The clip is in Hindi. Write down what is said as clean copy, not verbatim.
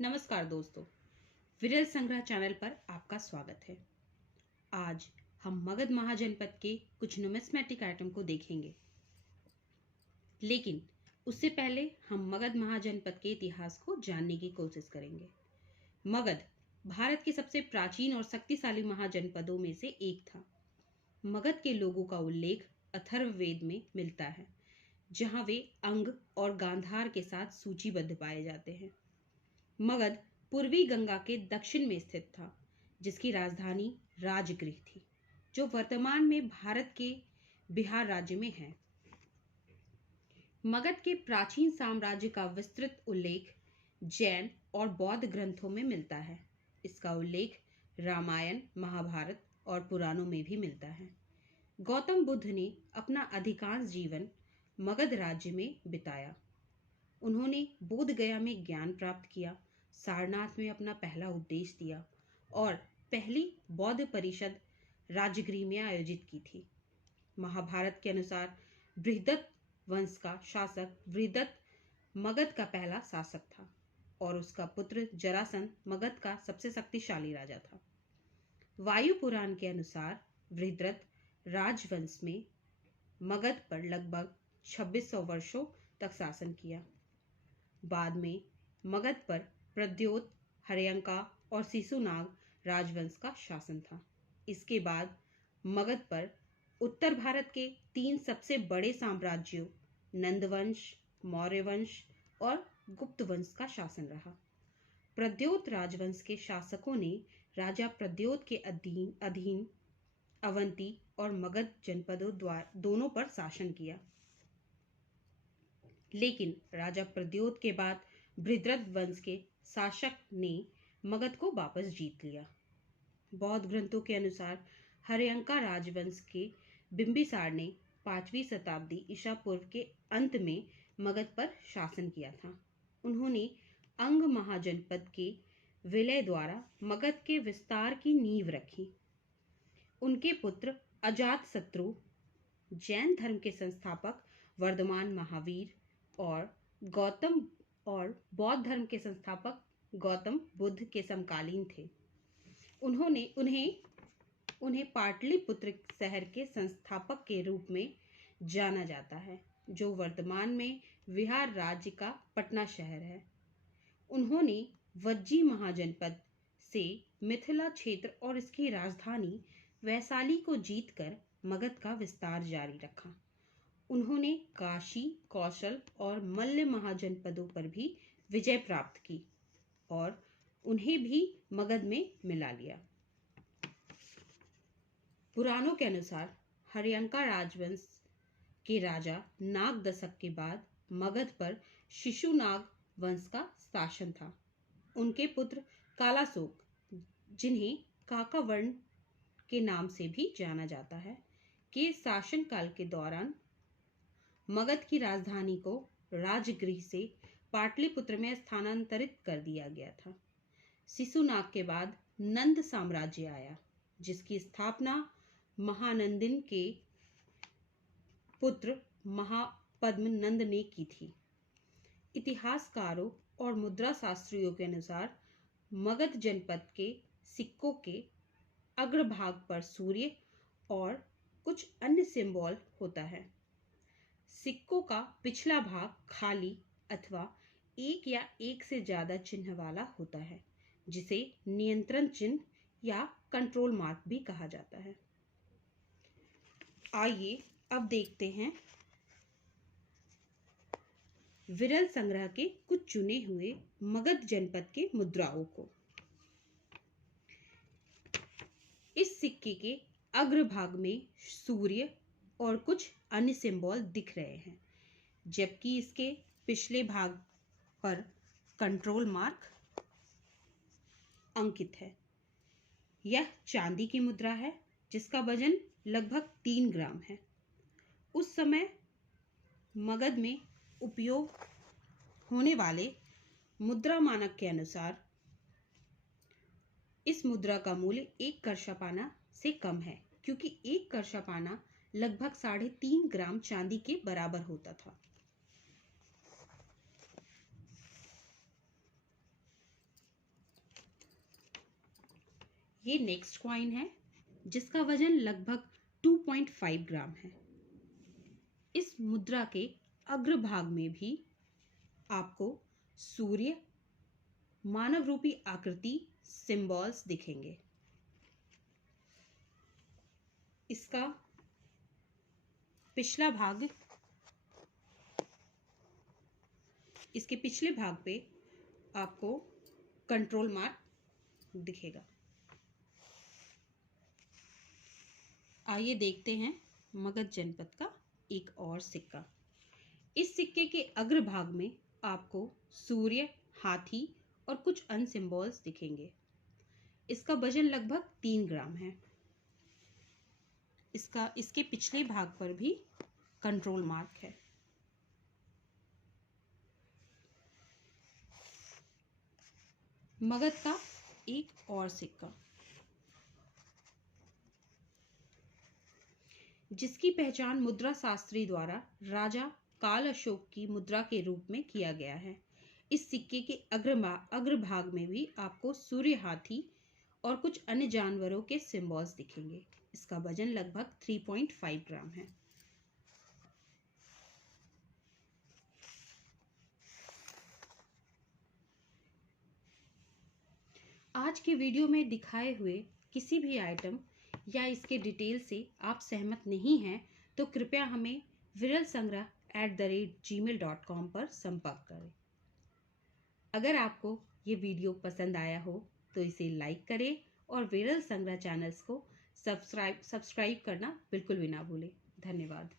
नमस्कार दोस्तों, विरल संग्रह चैनल पर आपका स्वागत है। आज हम मगध महाजनपद के कुछ न्यूमिस्मेटिक आइटम को देखेंगे, लेकिन उससे पहले हम मगध महाजनपद के इतिहास को जानने की कोशिश करेंगे। मगध भारत के सबसे प्राचीन और शक्तिशाली महाजनपदों में से एक था। मगध के लोगों का उल्लेख अथर्ववेद में मिलता है, जहां वे अंग और गांधार के साथ सूचीबद्ध पाए जाते हैं। मगध पूर्वी गंगा के दक्षिण में स्थित था, जिसकी राजधानी राजगृह थी, जो वर्तमान में भारत के बिहार राज्य में है। मगध के प्राचीन साम्राज्य का विस्तृत उल्लेख जैन और बौद्ध ग्रंथों में मिलता है। इसका उल्लेख रामायण, महाभारत और पुराणों में भी मिलता है। गौतम बुद्ध ने अपना अधिकांश जीवन मगध राज्य में बिताया। उन्होंने बोध गया में ज्ञान प्राप्त किया, सारनाथ में अपना पहला उपदेश दिया और पहली बौद्ध परिषद राजगृह में आयोजित की थी। महाभारत के अनुसार बृहदत्त वंश का शासक बृहदत्त मगध का पहला शासक था और उसका पुत्र जरासंध मगध का सबसे शक्तिशाली राजा था। वायु पुराण के अनुसार बृहदत्त राजवंश में मगध पर लगभग 2600 वर्षों तक शासन किया। बाद में मगध पर प्रद्योत, हर्यंका और शिशुनाग राजवंश का शासन था। इसके बाद मगध पर उत्तर भारत के 3 सबसे बड़े साम्राज्यों नंदवंश, मौर्यवंश और गुप्त वंश का शासन रहा। प्रद्योत राजवंश के शासकों ने राजा प्रद्योत के अधीन अवंती और मगध जनपदों दोनों पर शासन किया। लेकिन राजा प्रद्योत के बाद बृहद्रथ वंश के शासक ने मगध को वापस जीत लिया। बौद्ध ग्रंथों के अनुसार हर्यंका राजवंश के बिंबिसार ने 5वीं शताब्दी ईसा पूर्व के अंत में मगध पर शासन किया था। उन्होंने अंग महाजनपद के विलय द्वारा मगध के विस्तार की नींव रखी। उनके पुत्र अजातशत्रु जैन धर्म के संस्थापक वर्धमान महावीर और बौद्ध धर्म के संस्थापक गौतम बुद्ध के समकालीन थे। उन्हें पाटलिपुत्र शहर के संस्थापक के रूप में जाना जाता है, जो वर्तमान में बिहार राज्य का पटना शहर है। उन्होंने वज्जी महाजनपद से मिथिला क्षेत्र और इसकी राजधानी वैशाली को जीतकर मगध का विस्तार जारी रखा। उन्होंने काशी, कौशल और मल्ल महाजनपदों पर भी विजय प्राप्त की और उन्हें भी मगध में मिला लिया। पुराणों के अनुसार हर्यंका राजवंश के राजा नाग दशक के बाद मगध पर शिशुनाग वंश का शासन था। उनके पुत्र कालाशोक, जिन्हें काकावर्ण के नाम से भी जाना जाता है, के शासनकाल के दौरान मगध की राजधानी को राजगृह से पाटलिपुत्र में स्थानांतरित कर दिया गया था। शिशुनाग के बाद नंद साम्राज्य आया, जिसकी स्थापना महानंदिन के पुत्र महापद्म नंद ने की थी। इतिहासकारों और मुद्रा शास्त्रियों के अनुसार मगध जनपद के सिक्कों के अग्रभाग पर सूर्य और कुछ अन्य सिंबल होता है। सिक्कों का पिछला भाग खाली अथवा एक या एक से ज्यादा चिन्ह वाला होता है, जिसे नियंत्रण चिन्ह या कंट्रोल मार्क भी कहा जाता है। आइए अब देखते हैं विरल संग्रह के कुछ चुने हुए मगध जनपद के मुद्राओं को। इस सिक्के के अग्रभाग में सूर्य और कुछ अन्य सिंबल दिख रहे हैं, जबकि इसके पिछले भाग पर कंट्रोल मार्क अंकित है। यह चांदी की मुद्रा है, जिसका वजन लगभग 3 ग्राम है। उस समय मगध में उपयोग होने वाले मुद्रा मानक के अनुसार इस मुद्रा का मूल्य 1 करशापाना से कम है, क्योंकि 1 करशापाना लगभग 3.5 ग्राम चांदी के बराबर होता था। ये नेक्स्ट कॉइन है जिसका वजन लगभग 2.5 ग्राम है। इस मुद्रा के अग्रभाग में भी आपको सूर्य, मानव रूपी आकृति, सिंबल्स दिखेंगे। इसका पिछला भाग, इसके पिछले भाग पे आपको कंट्रोल मार्क दिखेगा। आइए देखते हैं मगध जनपद का एक और सिक्का। इस सिक्के के अग्रभाग में आपको सूर्य, हाथी और कुछ अन्य सिंबल्स दिखेंगे। इसका वजन लगभग 3 ग्राम है। इसके पिछले भाग पर भी कंट्रोल मार्क है। मगध का एक और सिक्का जिसकी पहचान मुद्रा शास्त्री द्वारा राजा काल अशोक की मुद्रा के रूप में किया गया है। इस सिक्के के अग्रभाग में भी आपको सूर्य, हाथी और कुछ अन्य जानवरों के सिंबल्स दिखेंगे। इसका वजन लगभग 3.5 ग्राम है। आज के वीडियो में दिखाए हुए किसी भी आइटम या इसके डिटेल से आप सहमत नहीं हैं तो कृपया हमें viralsangrah@gmail.com पर संपर्क करें। अगर आपको ये वीडियो पसंद आया हो तो इसे लाइक करें और विरल संग्रह चैनल्स को सब्सक्राइब करना बिल्कुल भी ना भूलें। धन्यवाद।